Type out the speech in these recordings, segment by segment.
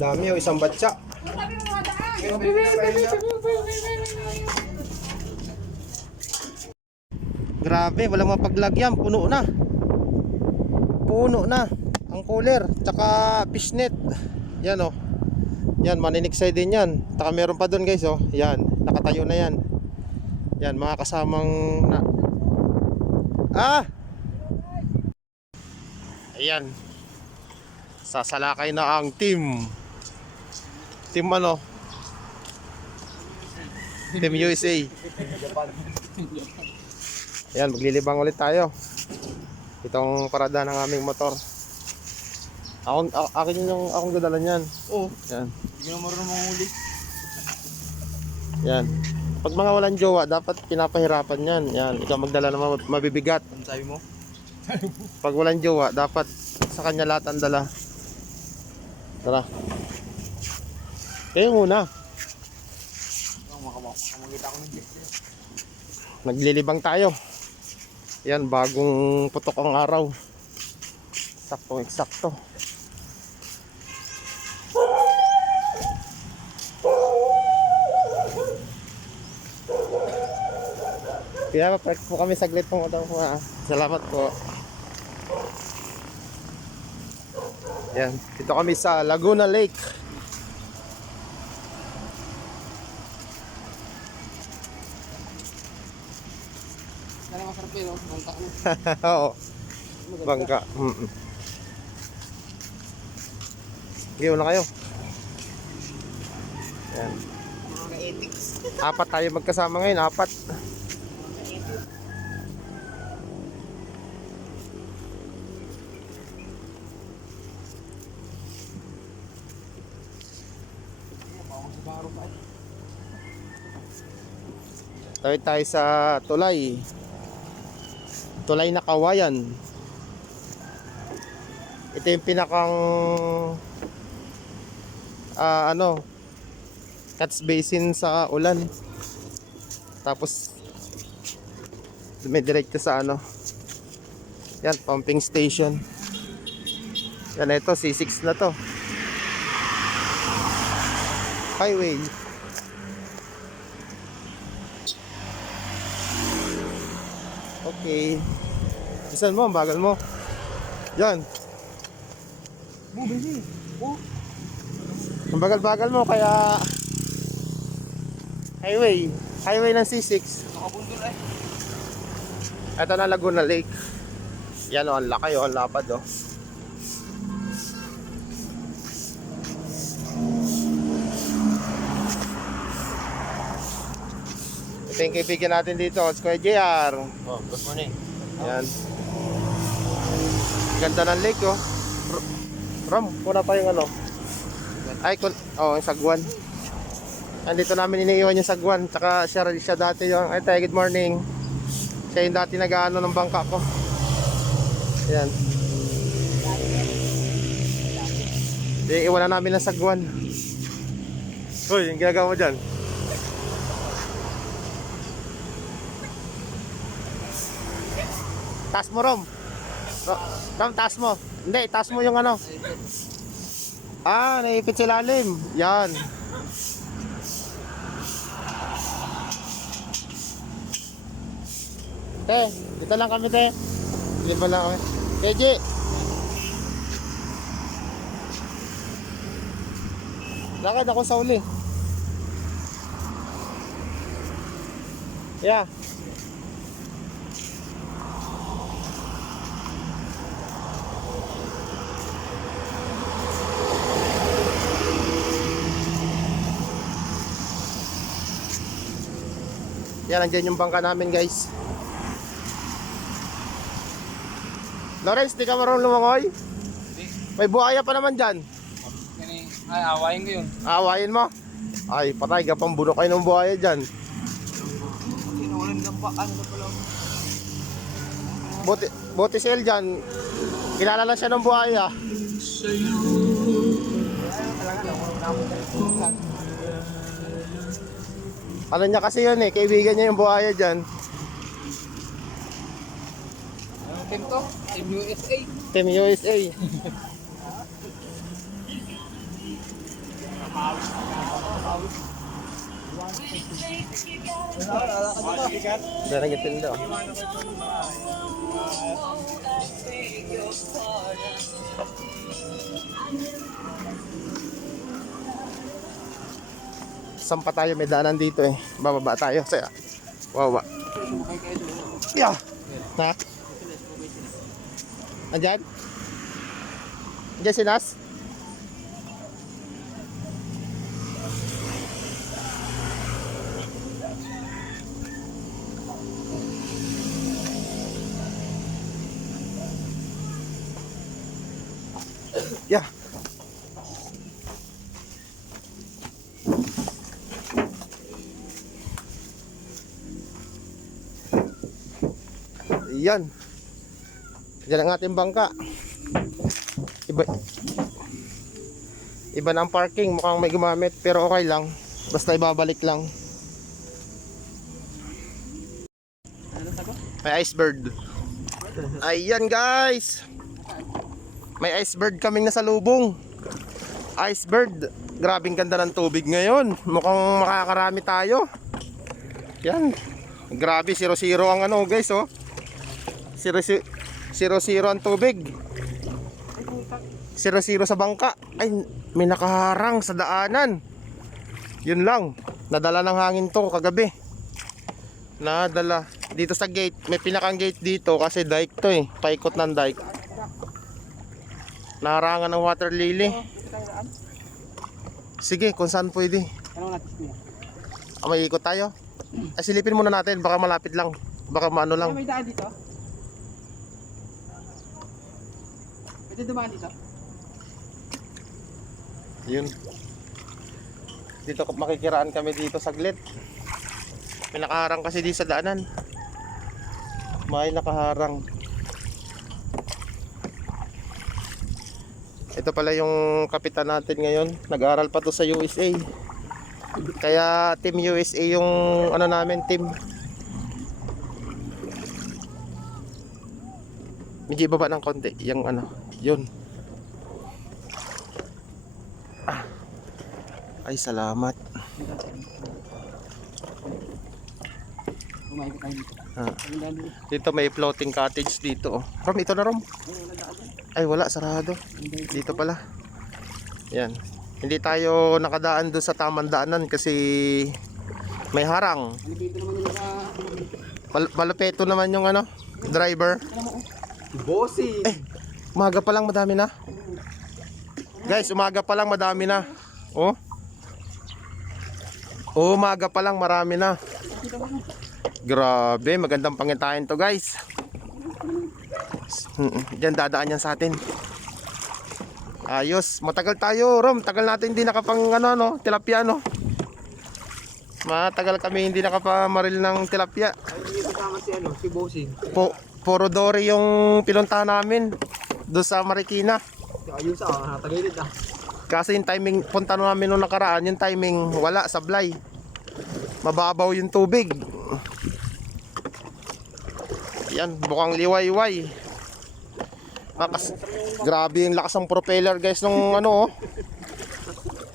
Dami o isang batsa. Grabe, walang mapaglagyan, puno na. Puno na ang cooler, tsaka fishnet. Yan oh. Yan, maniniksay din yan. Taka meron pa doon guys oh. Yan, nakatayo na yan. Yan, mga kasamang na. Ayan. Sasalakay na ang team. Team ano? Team USA. Ayan, maglilibang ulit tayo. Itong parada ng aming motor. Akin yung akong dadala niyan. Oo. Yan. Hindi ka na marunong manghuli. Yan. Pag mga walang jowa, dapat pinapahirapan yan. Yan, ikaw magdala naman mabibigat. Ano sabi mo? Pag walang jowa, dapat sa kanya lahat ang dala. Tara. Kayo muna. Makamagita ako ng gesture. Naglilibang tayo. Yan, bagong putok ang araw. Saktong eksakto. Kaya pa po kami saglit po. Salamat po. Yan, dito kami sa Laguna Lake. Kaya masarap yun, bangka na. Oo. Bangka. Sige, una kayo. Yan. Mga ethics. Apat tayo magkasama ngayon, apat. Tawid tayo sa tulay. Tulay na Kawayan. Ito yung pinakang catch basin sa ulan. Tapos may direkta sa yan, pumping station. Yan, ito C6 na to. Highway. Okay. Bisan mo, ang bagal mo. Yan. Busy. Oh. Ang bagal-bagal mo, kaya highway. Highway ng C6. Nakabundol eh. Ito na Laguna Lake. Yan o, ang laki o, ang lapad o. Ito yung kaibigan natin dito, Kuya JR. Oh, good morning. Yan. Ganda ng lake oh. Ram, kuna pa yung ay, yung sagwan. Andito namin iniiwan yung sagwan. Tsaka siya dati yung, ay tayo, good morning. Siya yung dati nag-ano ng bangka ko. Yan. Iiwan na namin ng sagwan. Uy, yung ginagawa mo dyan. Taas mo, Rom. Rom, taas mo. Hindi, taas mo yung naipit sa ilalim. Yan. Te, dito lang kami, te. Dito ba lang kami? Keji. Lakad ako sa uli. Yeah. Yan, andyan yung bangka namin guys. Lawrence, di ka marunong lumangoy? Hindi. May buhaya pa naman dyan. Ay, awayin ko yun. Awayin mo? Ay, patay ka pang buno kayo ng buhaya dyan. Inuulan ka pa, ano ka pala? Buti si El dyan. Kilala na siya ng buhaya. Ano niya kasi yun eh, kaibigan niya yung buhaya dyan. Anong team to? Team USA. Team USA. Darang itin daw. Saan pa tayo? May daanan dito eh. Bababa tayo. Saya. Bababa. Yeah. Ha? Andyan? Andyan si Nas? Yeah. Yan. Yan ang ating bangka. Iba na ang parking. Mukhang may gumamit. Pero okay lang. Basta ibabalik lang. May icebird. Ayan guys. May icebird kaming nasa lubong. Icebird. Grabing ganda ng tubig ngayon. Mukhang makakarami tayo. Yan. Grabe 0-0 ang ano guys oh. 0-0 ang tubig. 0-0 sa bangka. Ay, may nakaharang sa daanan. Yun lang. Nadala ng hangin to kagabi. Nadala. Dito sa gate. May pinakang gate dito kasi dike to eh. Paikot ng dike. Naharangan ng water lily. Sige, kung saan pwede. May ikot tayo. Ay, silipin muna natin. Baka malapit lang. Baka maano lang. May daan dito. Pwede dumaan dito. Yun. Dito makikiraan kami dito saglit. May nakaharang kasi di sa daanan. May nakaharang. Ito pala yung kapitan natin ngayon. Nag-aaral pa to sa USA. Kaya Team USA yung ano namin, team. Medyo ibaba ng konti. Yung ano, yun. Ay, salamat. Kumain tayo dito. Dito may floating cottage dito. Oh. Rom, ito na Rom. Ay, wala. Sarado. Dito pala. Yan. Hindi tayo nakadaan doon sa tamang daanan kasi may harang. Malupeto naman yung ano, driver. Bossy. Umaga pa lang madami na. Guys, umaga pa lang madami na. Oh. Umaga pa lang marami na. Grabe, magandang pangintayan to guys. Diyan dadaan yan sa atin. Ayos, matagal tayo Rom. Tagal natin hindi nakapang ano, no, tilapia no. Matagal kami hindi nakapamaril ng tilapia. Ay, hindi kasama si ano, si Bossy. Puro dory yung pinuntahan namin doon sa Marikina. Ayun sa, natagilid ah. Kasi yung timing, punta namin nung nakaraan, yung timing wala, sablay. Mababaw yung tubig. Yan, bukang liwayway. Grabe yung lakas ng propeller guys nung ano oh.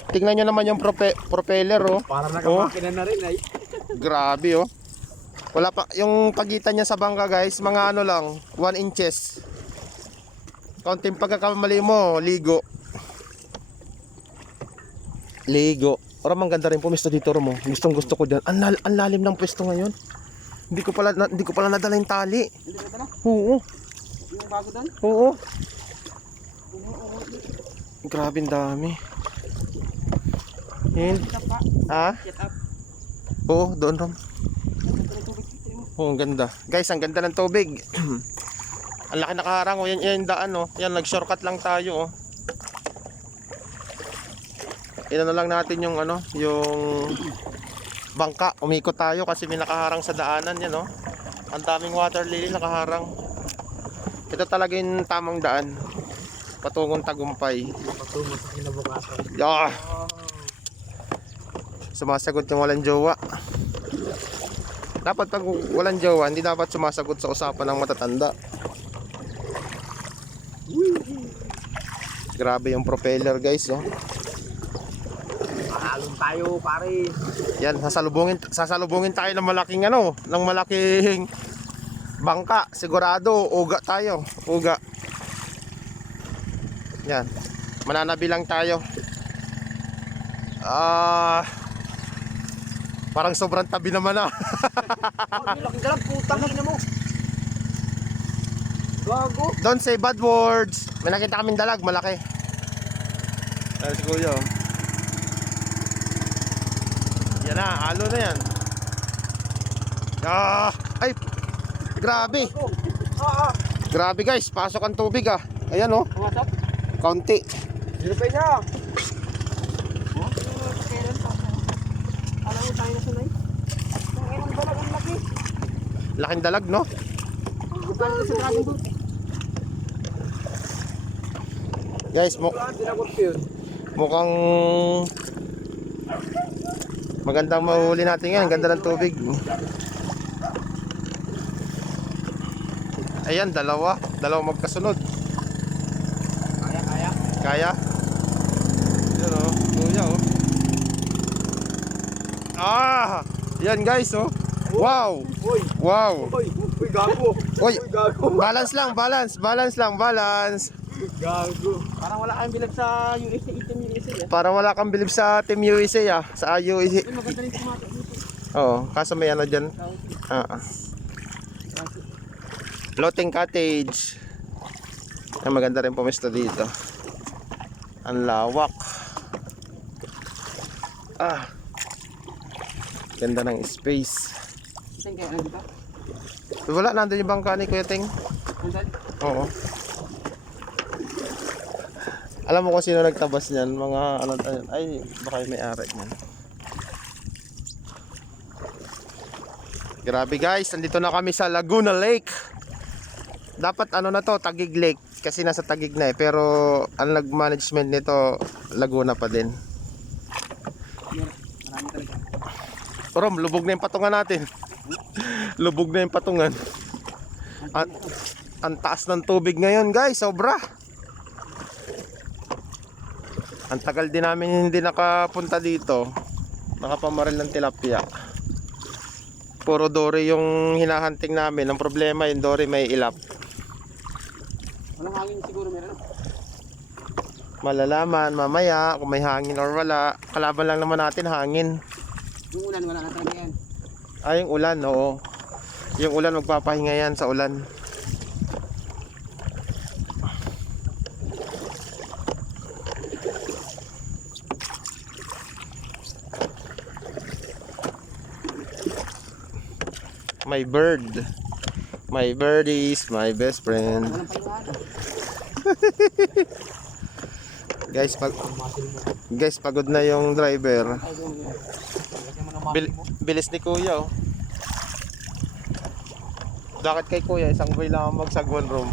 Tingnan nyo naman yung propeller oh. Para nakamakina na rin ay. Grabe oh. Wala pa, yung pagitan niya sa bangka guys, mga ano lang, 1 inches. Kaunting pagkakamali mo, ligo. Ligo. Ram, ang ganda rin pumesto dito Ram. Gustong gusto ko diyan. Ang lalim ng pwesto ngayon. Hindi ko pala nadala yung tali. Hindi ka dala? Oo. Yung bago doon? Oo. Grabe ang dami. Yan. Ha? Get up. Oo, doon Ram. Oh, ang ganda. Guys, ang ganda ng tubig. Ang laki nakaharang oh. Yan yung daan oh. Yan, nag-shortcut lang tayo oh. Ina na lang natin yung ano, yung bangka. Umikot tayo kasi may nakaharang sa daanan yan oh. Ang daming water lily nakaharang. Ito talaga yung tamang daan. Patungong Tagumpay. Patungo sa kinabukasan. Yeah. Sumasagot yung walang jowa. Dapat pag walang jowa, hindi dapat sumasagot sa usapan ng matatanda. Grabe yung propeller guys oh. talon tayo, pare. Yan, sasalubungin tayo ng malaking ng malaking bangka. Sigurado, uga tayo. Uga. Yan. Mananabi lang tayo. Parang sobrang tabi naman ah. Oh, laki dalag, putang ina mo. Gago. Don't say bad words. May nakita kaming dalag, malaki. Ay, si Kuya. Oh. Yan na, halo na yan. Ay, grabe. Grabe guys, pasok ang tubig ah. Ayan oh, Pumasok? kaunti. Sino pa siya? Oh? Alam mo tayo na sunay? Ang dalag, ang laki. Laking dalag no? Gagano sa dragon boat. Guys, Tinagot ko yun. mukhang magandang mahuli natin yan. Ganda ng tubig. Ayan, dalawa magkasunod. Kaya. Kaya? Yan o, Kuya o. Yan guys o. Wow! Uy, Wow! uy, gago. Uy, Gago. balance lang. Gago. Parang wala kang bilag sa USA, item USA eh. Parang wala kang bilib sa Team USA ah. Sa USA. Uy, maganda rin pumatok dito. Oo, kaso may ano dyan. Floating cottage. Ay, maganda rin pumesto dito. Ang lawak. Ganda ng space. Saan kaya nandito? Wala, nandun yung bangka ni Kuya Ting. Nandun? Oo. Alam mo kung sino nagtabas niyan, mga ano tayo. Ay, baka yung may-ari niyan. Grabe guys, nandito na kami sa Laguna Lake. Dapat ano na to, Taguig Lake kasi nasa Taguig na eh, pero ang nag-management nito Laguna pa din. Marami talaga. Rom, lubog na yung patungan natin. Lubog na yung patungan. Ang taas ng tubig ngayon guys, sobra. Ang tagal din namin hindi nakapunta dito. Nakapamaril ng tilapia. Puro dory yung hinahunting namin. Ang problema yung dory may ilap. Walang hangin siguro meron. Malalaman mamaya kung may hangin or wala. Kalaban lang naman natin hangin. Yung ulan, wala na talaga yan. Yung ulan, oo. Yung ulan magpapahinga yan sa ulan. My bird. My bird is my best friend. Walang pahinga. Guys, pagod na yung driver. Ay, doon yun. Lagyan mo ng muscle mo. Bilis ni Kuya oh. Bakit kay Kuya isang buhay lang magsagwan room.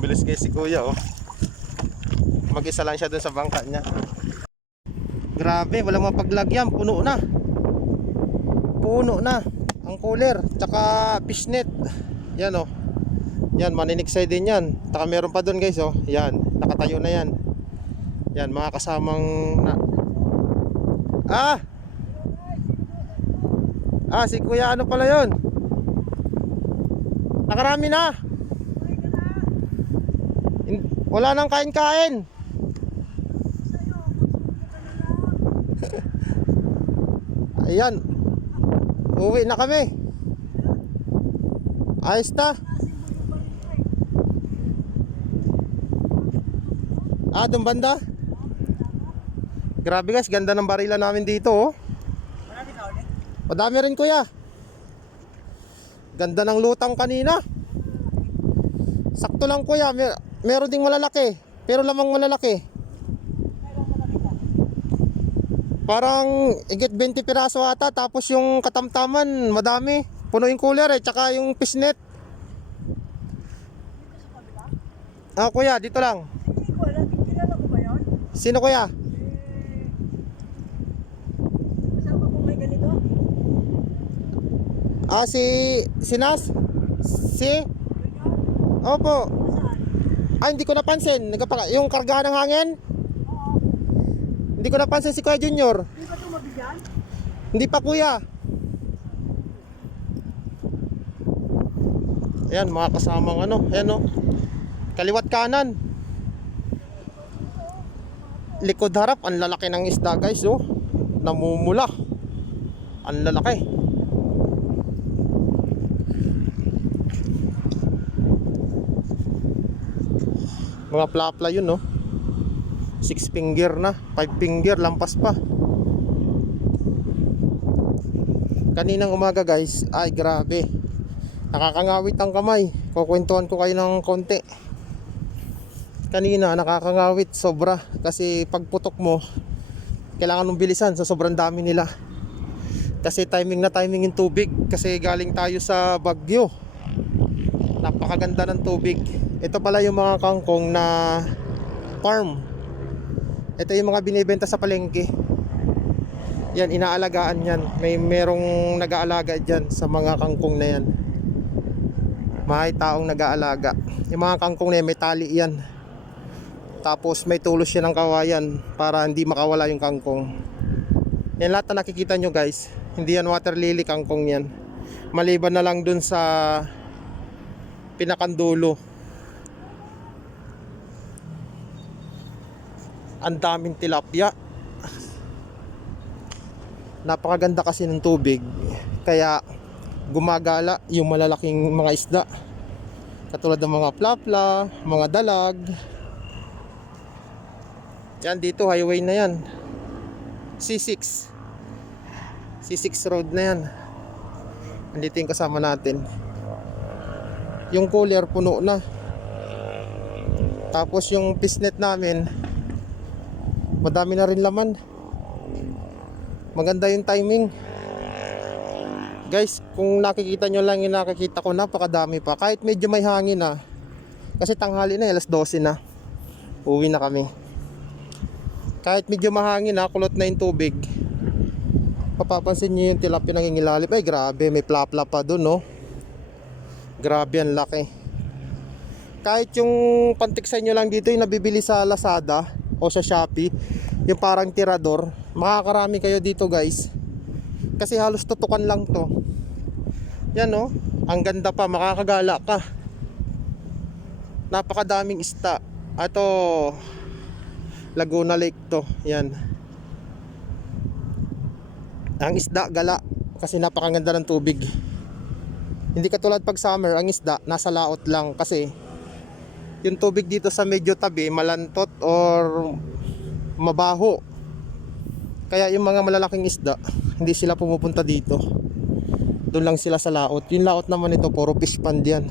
Bilis kay si Kuya oh. Mag-isa lang siya dun sa bangka niya. Grabe, walang mapaglagyan, puno na. Puno na ang cooler, tsaka fishnet. Yan oh. Yan, maniniksay din yan. Taka meron pa doon guys oh. Yan, nakatayo na yan. Yan, mga kasamang si Kuya ano pala yon? Nakarami na. Wala nang kain-kain. Ayan. Uwi na kami. Ayos na. Doon banda. Grabe guys, ganda ng barila namin dito oh. Madami rin Kuya. Ganda ng lutang kanina. Sakto lang Kuya, meron ding malalaki. Pero lamang malalaki. Parang igit 20 piraso ata. Tapos yung katamtaman madami. Puno yung cooler eh, tsaka yung fishnet. Kuya, dito lang. Kilala ko ba yun? Sino Kuya? Kasama ko may ganito? Si Nas? Opo. Saan? Hindi ko napansin. Yung karga ng hangin? Hindi ko napansin si Kuya Junior. Hindi ba ito mabigyan? Hindi pa kuya. Ayan mga kasamang ano. Ayan o. Kaliwat kanan. Likod harap. Ang lalaki ng isda guys oh. Namumula. Ang lalaki. Mga plapla yun no. 6 finger na. 5 finger. Lampas pa. Kaninang umaga guys, ay grabe. Nakakangawit ang kamay. Kukwentuhan ko kayo ng konti. Kanina nakakangawit sobra. Kasi pagputok mo, kailangan mong bilisan sa sobrang dami nila. Kasi timing na timing yung tubig. Kasi galing tayo sa Baguio. Napakaganda ng tubig. Ito pala yung mga kangkong na farm. Ito yung mga binibenta sa palengke. Yan, inaalagaan yan. Merong nag-aalaga dyan sa mga kangkong na yan. May taong nag-aalaga. Yung mga kangkong na yan, may tali yan. Tapos may tulos yan ng kawayan para hindi makawala yung kangkong. Yan lahat na nakikita nyo guys. Hindi yan water lily kangkong yan. Maliban na lang dun sa pinakandulo. Ang daming tilapia. Napakaganda kasi ng tubig. Kaya gumagala yung malalaking mga isda. Katulad ng mga plapla, mga dalag. Yan dito, highway na yan. C6 road na yan. Andito yung kasama natin. Yung cooler puno na. Tapos yung fishnet namin, madami na rin laman. Maganda yung timing. Guys, kung nakikita nyo lang yung nakikita ko, napakadami pa. Kahit medyo may hangin na. Kasi tanghali na, alas 12 na. Uwi na kami. Kahit medyo mahangin na, kulot na yung tubig. Papapansin nyo yung tilapia nangingilalim. Ay grabe, may plapla pa dun no. Grabe, ang laki. Kahit yung pantiksan nyo lang dito, yung nabibili sa Lazada o sa Shopee, yung parang tirador, makakarami kayo dito guys. Kasi halos tutukan lang to. Yan no, ang ganda pa, makakagala ka. Napakadaming isda. Ito Laguna Lake to. Yan. Ang isda gala kasi napakaganda ng tubig. Hindi katulad pag summer, ang isda nasa laot lang kasi yung tubig dito sa medyo tabi malantot or mabaho. Kaya yung mga malalaking isda, hindi sila pumupunta dito. Doon lang sila sa laot. Yung laot naman ito, puro fish pond yan.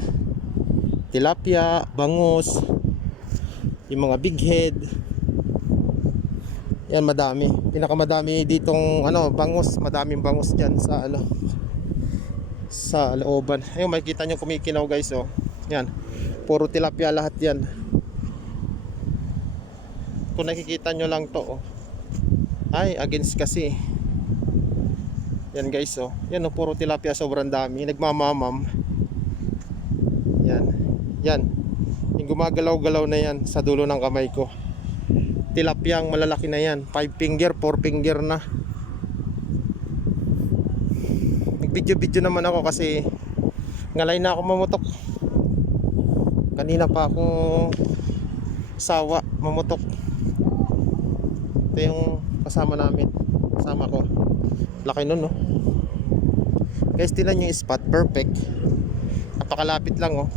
Tilapia, bangus, yung mga big head. Yan, madami. Pinakamadami ditong bangus. Madaming bangus dyan sa sa looban. Ayun, makikita nyo kumikinaw guys oh. Yan, puro tilapia lahat yan. Kung nakikita nyo lang to oh. Ay, against kasi. Yan guys oh. Yan oh, puro tilapia, sobrang dami. Nagmamamam. Yan. Yan. Yung gumagalaw-galaw na yan sa dulo ng kamay ko. Tilapia ang malalaki na yan. 5 finger, 4 finger na. Nag-video naman ako kasi ngalay na ako mamutok. Kanina pa ako sawa mamutok. Ito yung kasama namin. Kasama ko. Laki nun no. Guys, tinan yung spot. Perfect. Napakalapit lang oh.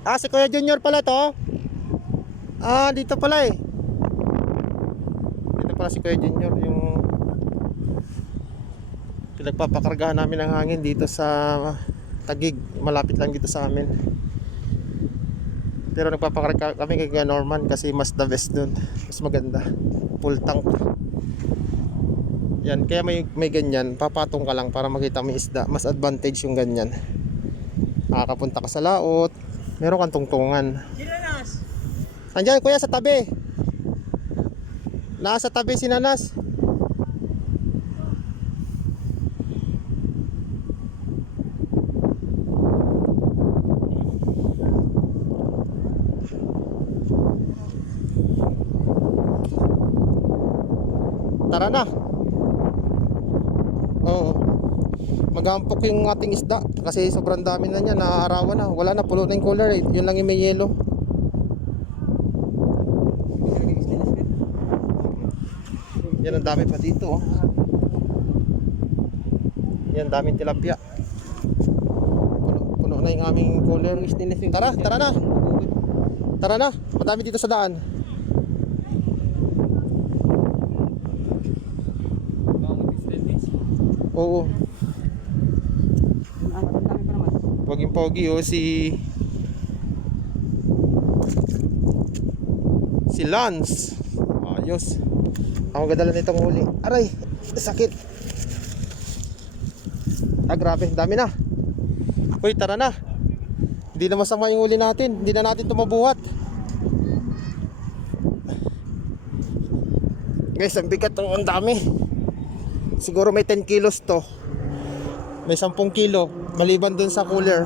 Ah, si Kuya Junior pala to. Ah, dito pala eh. Dito pala si Kuya Junior, yung pinagpapakargahan namin ng hangin dito sa Taguig. Malapit lang dito sa amin. Pero nagpapakarga kami kay Kuya Norman kasi mas the best dun. Mas maganda. Full tank. Yan, kaya may ganyan. Papatong ka lang para makita mo yung isda. Mas advantage yung ganyan. Nakakapunta ka sa laot. Meron kang tungtungan. Sinanas! Andiyan kuya sa tabi. Nasa tabi si Nanas. Tara na. Oo. Magampok yung ating isda kasi sobrang dami na niya, naaarawan na. Wala na, pulo na yung cooler eh. Yun lang yung may yelo. Yan, ang dami pa dito oh. Yan, daming tilapia. Puno na yung aming cooler. Tara, tara na. Tara na, madami dito sa daan. Oo. Poging pogi oh, si Lance. Ayos. Ako gadala nitong huli. Aray, sakit. Grabe, dami na. Uy, tara na. Hindi na masama yung huli natin. Hindi na natin ito mabuhat. Guys, ang bigat to, ang dami. Siguro may 10 kilos to. May 10 kilo maliban dun sa cooler.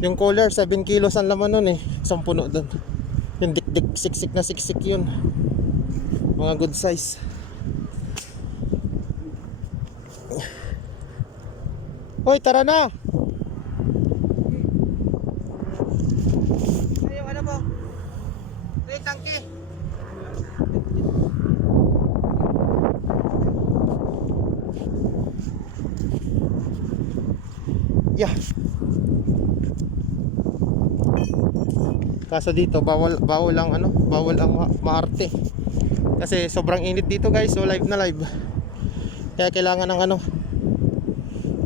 Yung cooler 7 kilos ang laman nun eh. Isang puno dun. Yung dik-dik, siksik na siksik yun. Mga good size. Hoy, tara na. Ayaw, ano po? Ito yung tangke. Yeah. Kaso dito bawal ang ano, bawal ang maarte. Kasi sobrang init dito guys, so live na live. Kaya kailangan ng ano,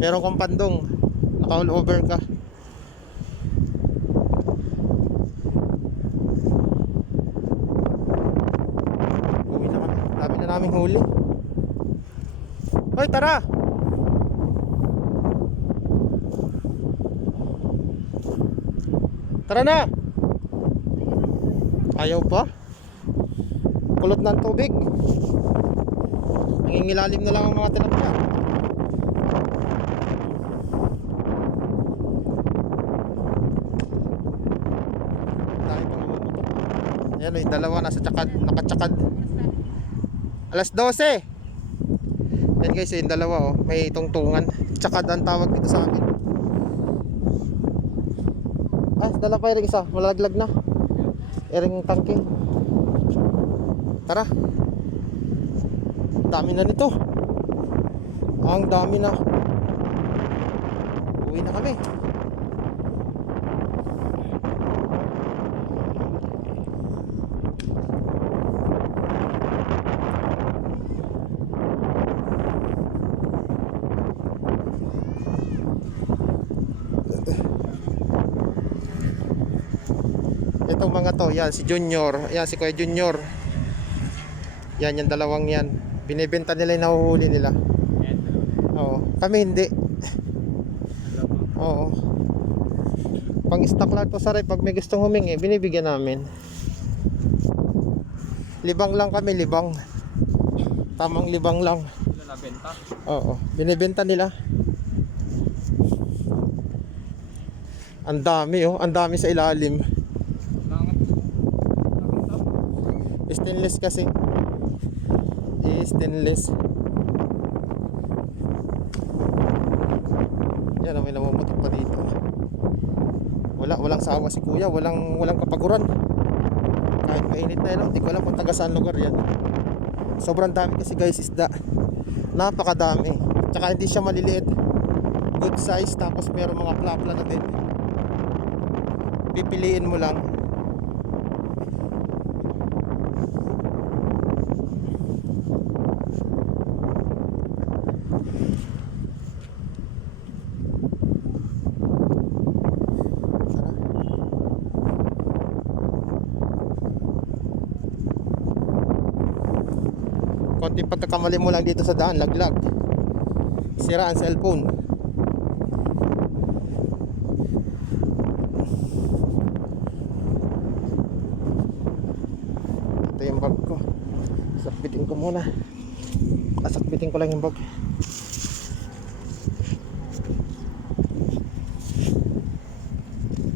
meron kang pandong, naka all over ka. Uwi na kami, dami na naming huli. Hoy, tara! Tara na! Ayaw pa? Kulot ng tubig. Nangingilalim na lang ang mga tilapia. Dahil pa naman ito. Ayan o, yung dalawa nasa tsakad, nakatsakad. Alas 12. Yan guys, yung dalawa oh, may tungtungan. Tsakad ang tawag dito sa amin. Dala pa yung isa, malaglag na. Ering tangke. Tara. Dami na nito. Ang dami na. Uwi na kami. Itong mga to, yan si Junior, yan si Kuya Junior. Yan yung dalawang yan. Binibenta nila yung nahuhuli nila. Oo, kami hindi. Oo. Pang stock lang to sa rep, pag may gustong humingi, binibigyan namin. Libang lang kami, libang. Tamang libang lang. Nabenta. Oo, binibenta nila. Ang dami oh, ang dami sa ilalim. Stainless kasi. Stainless. Yan, may namumutok pa dito. Walang sawa si kuya, walang kapaguran. Kahit mainit na yun, hindi ko alam kung taga saan lugar yan. Sobrang dami kasi guys isda. Napakadami. Tsaka hindi siya maliliit. Good size, tapos meron mga plapla na din. Pipiliin mo lang. Konting pagkakamali mo lang dito sa daan, laglag. Sira ang cellphone. Ito yung bag ko. Sakbitin ko muna. Kasakbitin ko lang yung bag.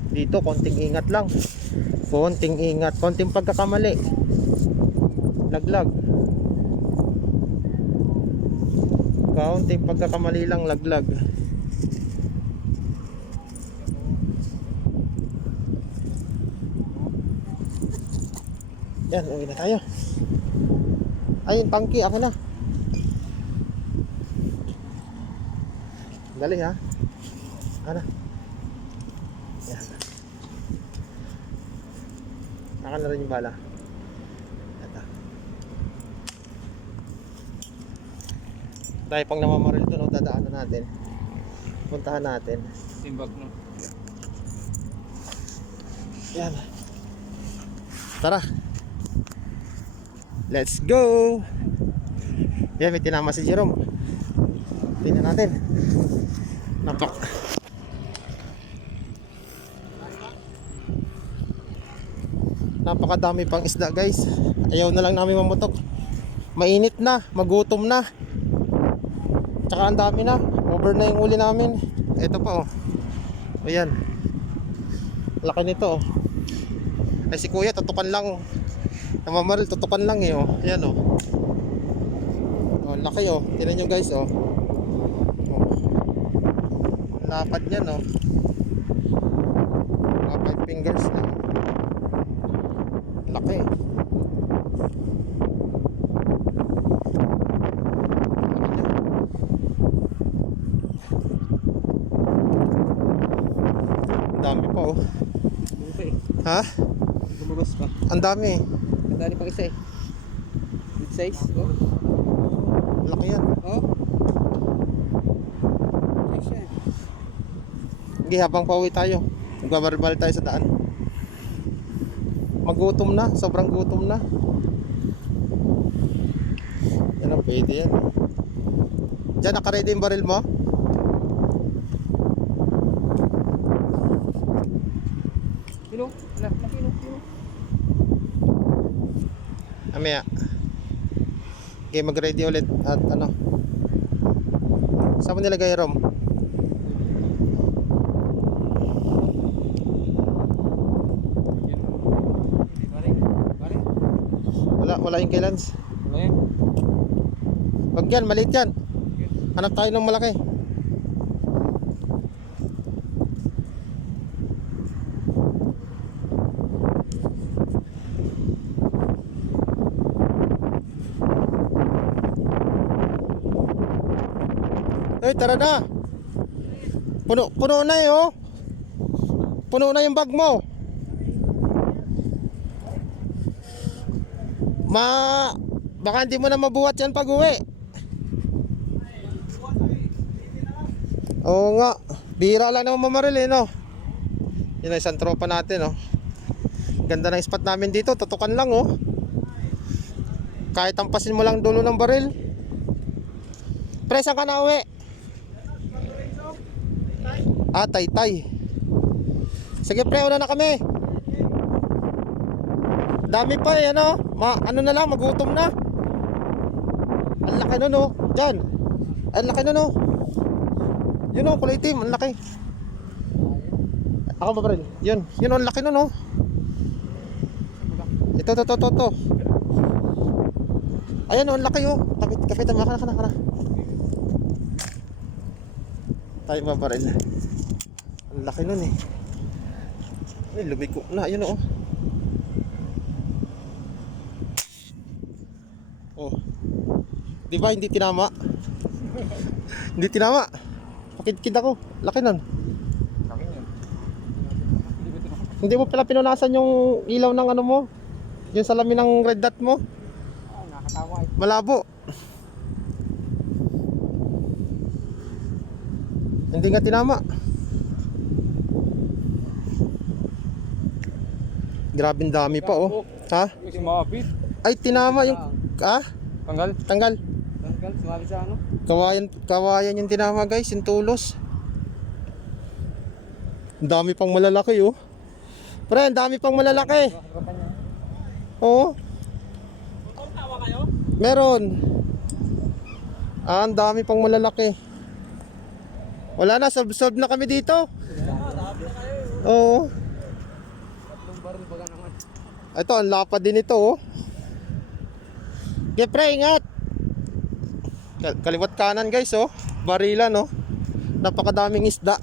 Dito konting ingat lang. Konting ingat, konting pagkakamali. laglag. Kaunting pagkakamali lang, laglag. Yan, uwi na tayo. Ayun, tangki, ako na. Dali ha. Ano? Yan. Naka na rin yung bala. Ito. Tayo pang namamaril doon, dadaanan natin. Puntahan natin. Simbag no. Yan. Tara. Let's go. Yan, may tinama si Jerome. Tingnan natin. Napakadami pang isda, guys. Ayaw na lang namin mamutok. Mainit na, magutom na. Tsaka ang dami na. Over na yung uli namin. Ito pa oh. Ayan. Laki nito oh. Ay si kuya, tutukan lang. Namamaril, tutukan lang eh oh. Ayan oh. Oh, laki oh. Tingnan nyo guys oh. Lapad niyan oh. Mga 5 fingers na. Laki. Dami pa oh. Ha? Lumabas pa. Ang dami. Ang dali pang isa eh. Big size. Oh. Laki yan. Oh. Size yan. Sige, habang pauwi tayo, magbabaribal tayo sa daan. Magutom na, sobrang gutom na. Yan ang pwede yan. Diyan, nakaready yung baril mo? Kilo? Wala, kilo. Amaya. Okay, mag-ready ulit. At ano? Saan mo nilagay, Rom? Wala yung kailans. Okay. Wag yan, maliit yan. Hanap tayo ng malaki. Hey, tara na. Puno na eh oh. Puno na yung bag mo. Baka hindi mo na mabuhat yan pag uwi. Oo nga. Bihira lang naman mamaril eh no. Yun na isang tropa natin oh. Ganda ng spot namin dito. Tutukan lang oh. Kahit tampasin mo lang dulo ng baril. Pre, saan ka na uwi? Ah, Taytay. Sige pre, una na kami. Dami pa eh, ano? Ano na lang, magutom na. Ang laki nun oh. Diyan. Ang laki nun oh. Yun oh, kulay itim, ang laki. Ako ba rin? Yun oh, ang laki nun oh. Ito. Ayan oh, ang laki oh. Kapit mo, ka na. Tayo ba rin? Ang laki nun eh. Ay, lumiko na, yun oh. Oh. Di ba hindi tinama? Hindi tinama. Pakid-kid ako. Laki nun. Laki yun. Hindi mo pala pinunasan yung ilaw ng ano mo. Yung salamin ng red dot mo. Ah, nakakatawa eh. Malabo. Hindi nga tinama. Grabing dami pa oh. Ha? Kasi mapit. Ay tinama yung Tanggal. Tanggal. Sumali sa ano? Kawayan yung tinama guys, yung tulos. Ang dami pang malalaki oh. Pre, ang dami pang malalaki. Oo. Tawa kayo? Meron. Ang dami pang malalaki. Wala na, solve na kami dito. Oo. Tatlong baril baga naman. Ito, ang lapad din ito oh. Okay, pre, ingat. Kaliwat kanan guys, oh. Barilan, oh. Napakadaming isda.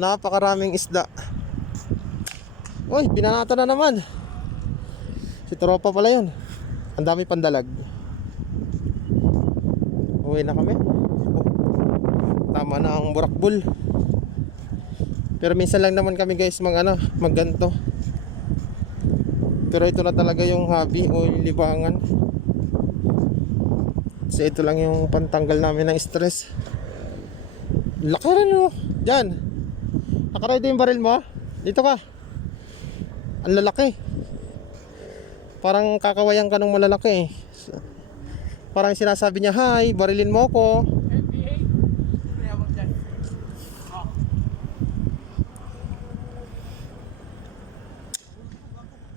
Napakaraming isda. Uy, binanata na naman. Si tropa pala yun. Ang dami pandalag. Uwi na kami. Tama na ang burakbul. Pero minsan lang naman kami guys magganto. Pero ito na talaga yung hobby o yung libangan. Kasi ito lang yung pantanggal namin ng stress. Laki rin, oh. Diyan. Nakaready yung baril mo? Dito ka. Ang lalaki. Parang kakawayan ka ng malalaki, eh. Parang sinasabi niya, "Hi, barilin mo ako."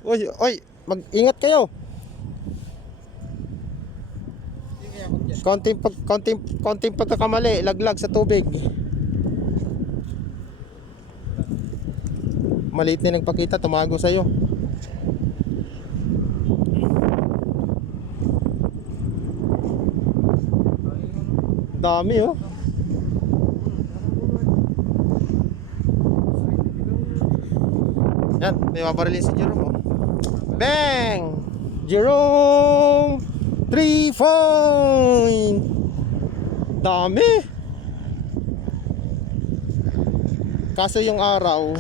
Oy, oy, mag-ingat kayo. Konting pagkakamali, laglag sa tubig. Maliit na nagpakita, tumago sa'yo. Dami, oh. Yan, may mabarilin si Jerome, oh. Bang! Jerome 3 point. Dami. Kaso yung araw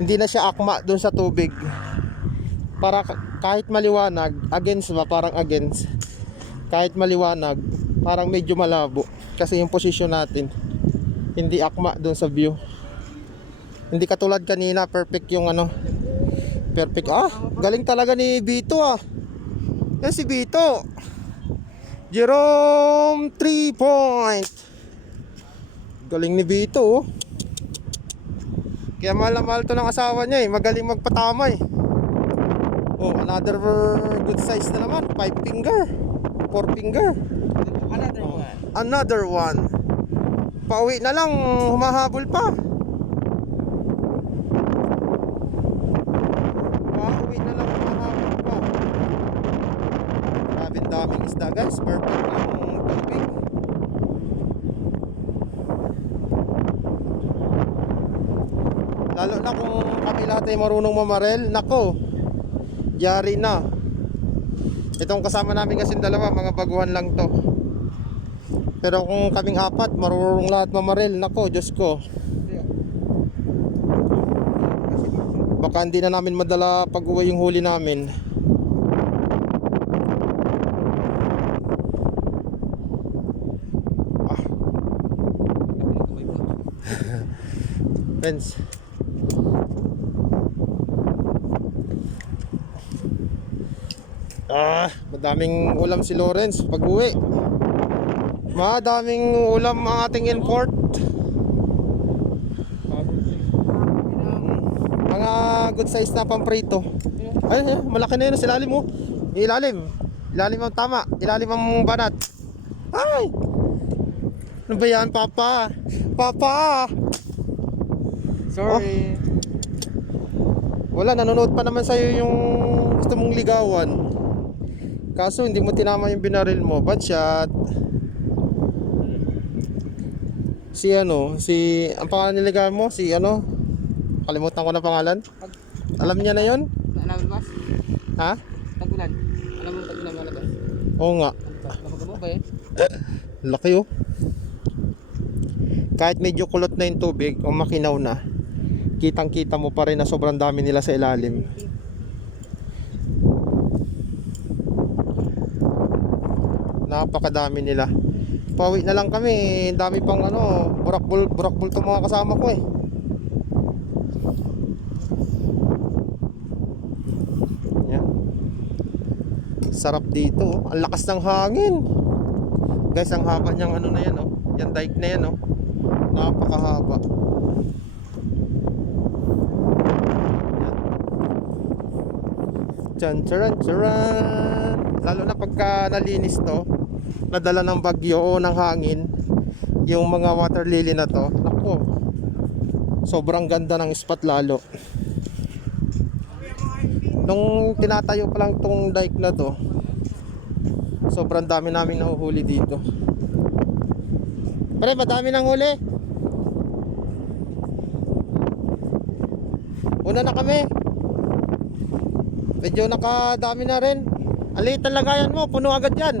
hindi na siya akma doon sa tubig. Para kahit maliwanag, against ba, parang against. Kahit maliwanag, parang medyo malabo kasi yung posisyon natin hindi akma doon sa view. Hindi katulad kanina, perfect yung perfect. Galing talaga ni Bito, ah. Yan si Bito. Jerome 3 point. Galing ni Bito, oh. Kaya mahal na mahal to ng asawa niya, eh. Magaling magpatama, eh. Oh, another good size na naman. 5 finger, 4 finger. Another one. Pauwi na lang, humahabol pa. Pauwi na lang, humahabol pa. Grabing daming isda guys, perfect yung tubig. Lalo na kung kami lahat ay marunong mamarel, nako, yari na. Itong kasama namin kasi dalawa, mga baguhan lang to. Pero kung kaming apat, marunong lahat mamarel, nako, Diyos ko. Baka hindi na namin madala pag-uwi yung huli namin. Friends, madaming ulam si Lawrence pag-uwi. Madaming ulam ang ating import. Mga good size na pamprito. Ay, malaki na yun sa ilalim, mo. Ilalim ang tama. Ilalim ang banat. Ay! Ano ba yan, Papa? Papa! Sorry. Wala, nanonood pa naman sa'yo yung gusto mong ligawan. Kaso hindi mo tinama yung binaril mo. Bad shot. Ang pangalan niligawan mo? Kalimutan ko na pangalan. Alam niya na yon? Alam mo, Mas? Ha? Tagulan. Alam mo tagulan malabas? Oo nga. Alam mo ba eh? Laki, oh. Kahit medyo kulot na yung tubig o makinaw na, kitang kita mo pa rin na sobrang dami nila sa ilalim. Napakadami nila. Pauwi na lang kami. Dami pang burakbul to mga kasama ko, eh. Yan. Sarap dito, oh. Ang lakas ng hangin. Guys, ang haba niyang na yan, oh. Yan dike na yan, oh. Napakahaba. Yan. Charan. Lalo na pagka nalinis to, nadala ng bagyo o ng hangin, yung mga water lily na to, nako, sobrang ganda ng spot lalo. Nung tinatayo pa lang tong dike na to, sobrang dami namin nahuhuli dito. Pare, madami nang huli. Una na kami. Medyo nakadami na rin. Ang liit ng lagayan mo, puno agad yan.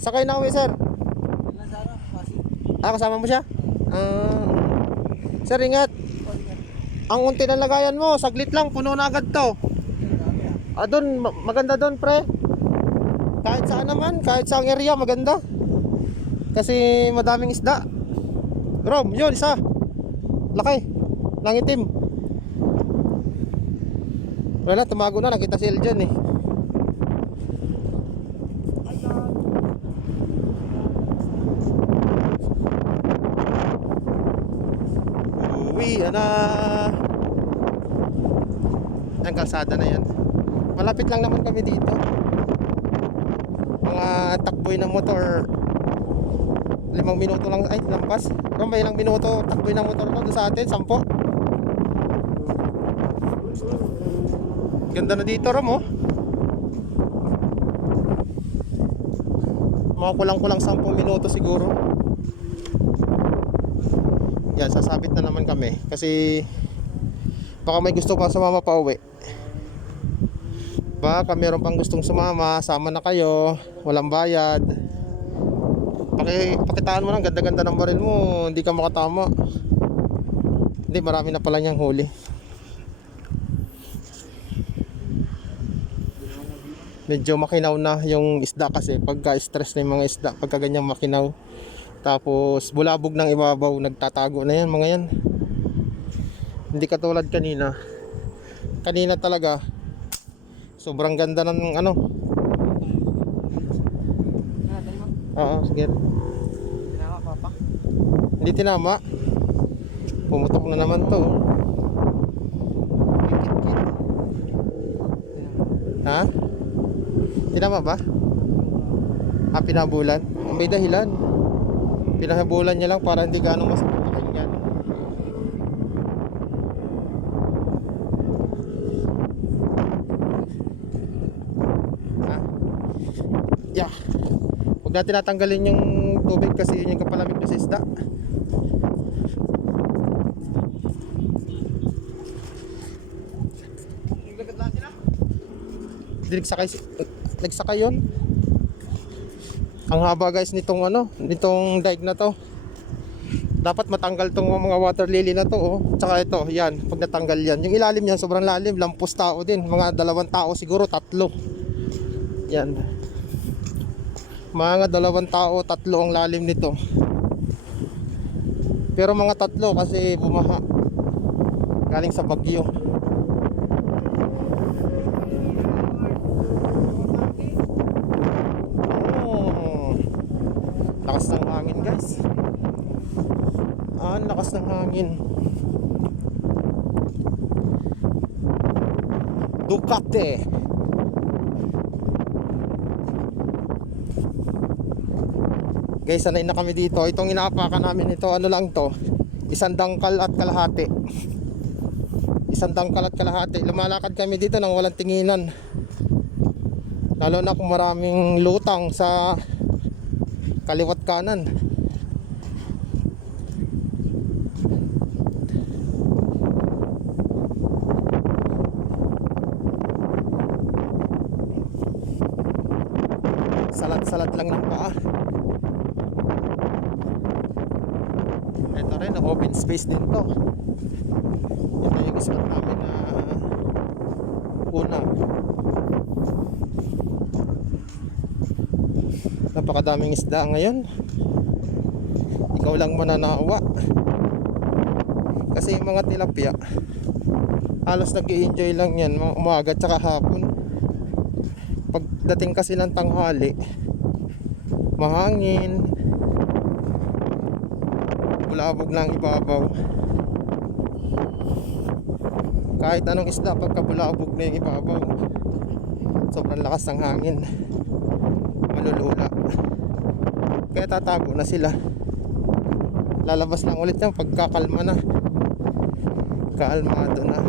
Sakay na kami, sir. Ah, kasama mo siya? Sir, ingat. Ang unti ng lagayan mo, saglit lang, puno na agad to. Doon, maganda doon, pre. Kahit saan naman, kahit saang area, maganda. Kasi madaming isda. Rom, yun, isa. Laki, langitim. Wala, tumago na, nakita si Eljan eh. Uwi na. Ang kalsada na yan. Malapit lang naman kami dito. Mga takboy ng motor 5 minuto lang, ay lampas. Kung may ilang minuto takboy ng motor doon sa atin, 10. Ganda na dito, Rom, oh. Mga kulang-kulang 10 minuto siguro. Yan, sasabit na naman kami kasi baka may gusto pa sumama pa uwi. Baka meron pang gustong sumama, sama na kayo, walang bayad. Pakitaan mo lang, ganda-ganda ng baril mo, hindi ka makatama. Hindi, marami na pala niyang huli. Medyo makinaw na yung isda kasi pagka stress na yung mga isda, pagka ganyang makinaw. Tapos bulabog ng ibabaw, nagtatago na yan mga yan. Hindi katulad kanina. Kanina talaga sobrang ganda ng ano. Oo, sige. Tinama pa pa. Hindi tinama. Pumutok na naman to. Kit-kit. Ha? Tinama ba? Ah, pinabulan? May dahilan. Pinabulan niya lang para hindi ganong masakit pakinggan. Ah. Yeah. Huwag natin natanggalin yung tubig kasi yun yung kapalamig na sa isda. Nagsakay yun. Ang haba guys nitong ano, nitong dike na to. Dapat matanggal tong mga water lily na to, oh. Tsaka ito, yan, pag natanggal yan. Yung ilalim niyan sobrang lalim, lampos tao din. Mga 2 tao siguro, 3. Yan. Mga 2 tao, 3 ang lalim nito. Pero mga 3 kasi bumaha. Galing sa bagyo. Lakas ng hangin guys. Ang lakas ng hangin. Ducati. Guys, sanay na kami dito. Itong inaapakan namin ito, ano lang to, 1 dangkal at kalahati. 1 dangkal at kalahati. Lumalakad kami dito nang walang tinginan. Lalo na kung maraming lutang sa kaliwat kanan. Salat-salat lang ng paa. Ito rin, open space din to. Ito yung spot namin na una. Napakadaming isda ngayon. Ikaw lang mananawa. Kasi yung mga tilapia halos nag-i-enjoy lang yan umaga tsaka hapon. Pagdating kasi ng tanghali, mahangin, bulabog lang ibabaw. Kahit anong isda pagka bulabog na yung ibabaw, sobrang lakas ng hangin, malulula. Kaya tatago na sila. Lalabas lang ulit yan pagkakalma na, kaalmado na.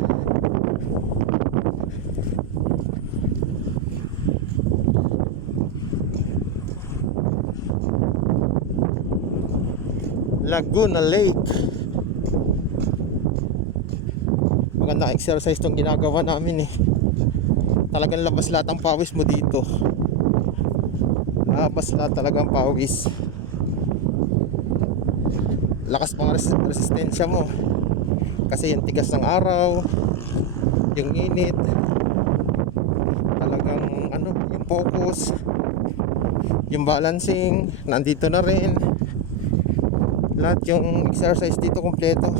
Laguna Lake. Maganda exercise tong ginagawa namin eh. Talagang labas lahat ang pawis mo dito. Labas lahat talagang pawis. Lakas pang resistensya mo. Kasi yung tigas ng araw, yung init, talagang ano, yung focus, yung balancing, nandito na rin. Lahat yung exercise dito kompleto.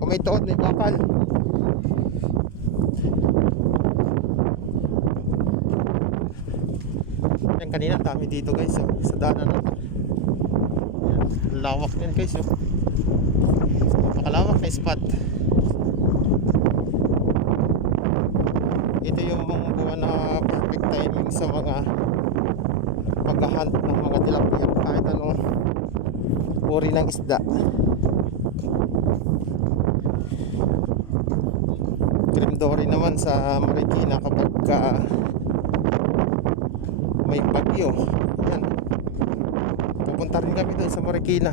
Kung may tuod, may bakal. Yan, kanina dami dito guys, oh, sa daanan na to. Yan, lawak yan guys, oh. Napakalawak na spot. Ito yung mga buwan na perfect timing sa mga paghahunt ng mga tilapia, kahit anong uri ng isda. Cream dory naman sa Marikina kapag may bagyo. Yan. Pupunta rin kami doon sa Marikina.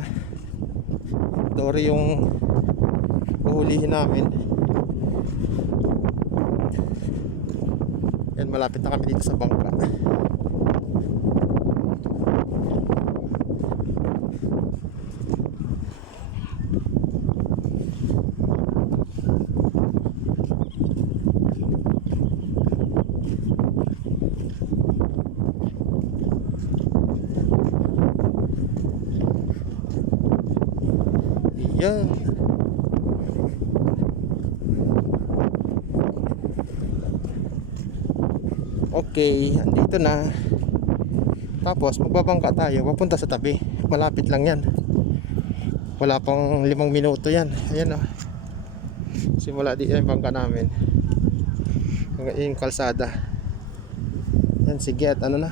Dory yung uhulihin namin. Yan, malapit na kami dito sa bangka. Yan. Okay, andito na. Tapos magbabangka tayo, papunta sa tabi. Malapit lang yan. Wala pang 5 minuto yan. Ayan o. Simula dito yung bangka namin. Hanggang yung kalsada. Yan, sige, at ano na.